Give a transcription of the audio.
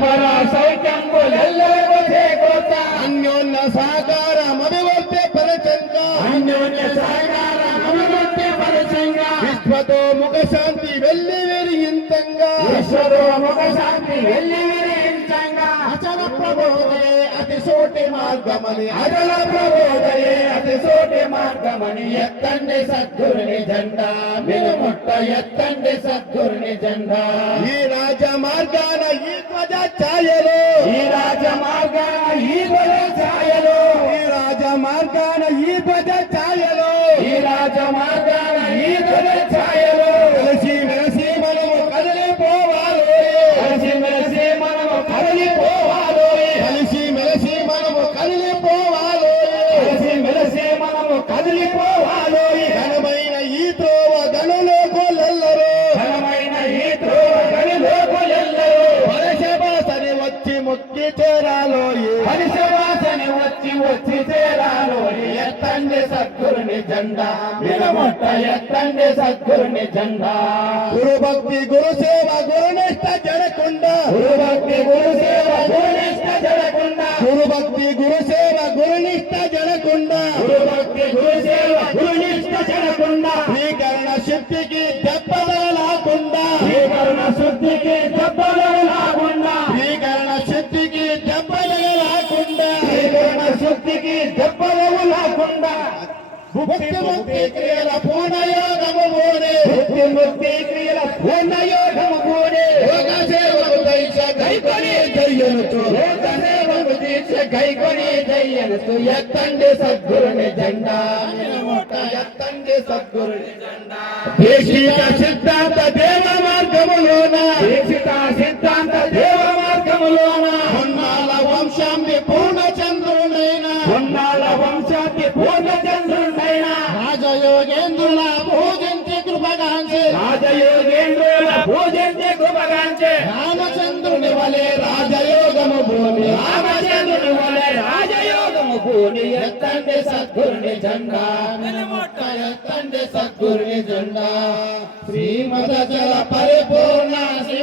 పరపర సౌఖ్యంబులెల్లరికూ చేకూర్చ అన్యోన్య సహకారం అభివృద్ధి పరచంగా అన్యోన్య సహకారం అభివృద్ధి పరచంగా విశ్వతో ముఖ శాంతి వెల్లి విరియింతంగా విశ్వతో ముఖ శాంతి వెల్లి విరియించంగా అచల ప్రబోధయే అతిశోటి మార్గమని అచల ప్రబోధయే అతిశోటి మార్గమని ఎత్తండి సద్గురుని జెండా మినుముట్ట ఎత్తండి సద్గురుని జెండా ఈ రాజ మార్గాన ఈ ధ్వజ ఛాయలో ఈ రాజ మార్గాన ఈ ధ్వజ ఛాయలో ఈ రాజ మార్గాన ఈ ధ్వజ ఛాయలో ఈ రాజ మార్గాన ఈ ధ్వజ ఛాయలో కలిసి మెలిసి మనము కదిలిపోవాలి కలిసి మెలిసి మనము కదిలిపోవాలి కలిసి మెలిసి మనము కదిలిపోవాలి కలిసి మెలిసి మనము కదిలిపోవాలి ఘనమైన ఈ త్రోవ గనులోకులెల్లరూ ఘనమైన ఈ త్రోవ గనులోకులెల్లరూ పరశభాసని వచ్చి మొక్కి చేరాలోయే హరిశవాసని వచ్చి చేరాలో ఎత్తండి సద్గురుని జెండా మినుముట్ట ఎత్తండి సద్గురుని జెండా గురు భక్తి గురు సేవ గురునిష్ట జడకుండా గురు భక్తి గురు సేవ గురునిష్ట జడకుండా గురు భక్తి గురు సేవ గురునిష్ట జడకుండా గురు భక్తి గురు సేవ గురునిష్ట జడకుండా శ్రీకరణ శక్తికి దెబ్బతగలాకుండా శ్రీకరణ శుద్ధికి దెబ్బలు లాకుండా శ్రీకరణ శక్తికి దెబ్బతగలాకుండా శ్రీకరణ శుద్ధికి దెబ్బలు లాకుండా భక్తి ముక్తి క్రియల పూర్ణయోగము మోనే భక్తి ముక్తి క్రియల పూర్ణయోగము కూడే యోగ సేవకు దైక్ష కైకొని జయ్యనుచు లోక సేవకు దీక్ష గైకొని దయ్యనసు ఎత్తండి సద్గురుని జెండా మినుముట్ట ఎత్తండి సద్గురుని జెండా దేశిక సిద్ధాంత దేవ మార్గములోన దీక్షిత సిద్ధాంత దేవ మార్గములోన ఉన్నాల వంశాంబి పూర్ణచంద్రుడైన ఉన్నాళ్ళ వంశానికి పూర్ణచంద్రుడైన రాజయోగేంద్రుల పూజించి కృపగాంచి రాజయోగేంద్రుల పూజించే కృపగాంచే రామచంద్రుని వలె రాజయోగము భూమి రామచంద్రుని వలె రాజయోగము పూని ఎత్తండి సద్గురుని జెండా మినుముట్ట ఎత్తండి సద్గురుని జెండా శ్రీమద జల పరిపూర్ణ శ్రీ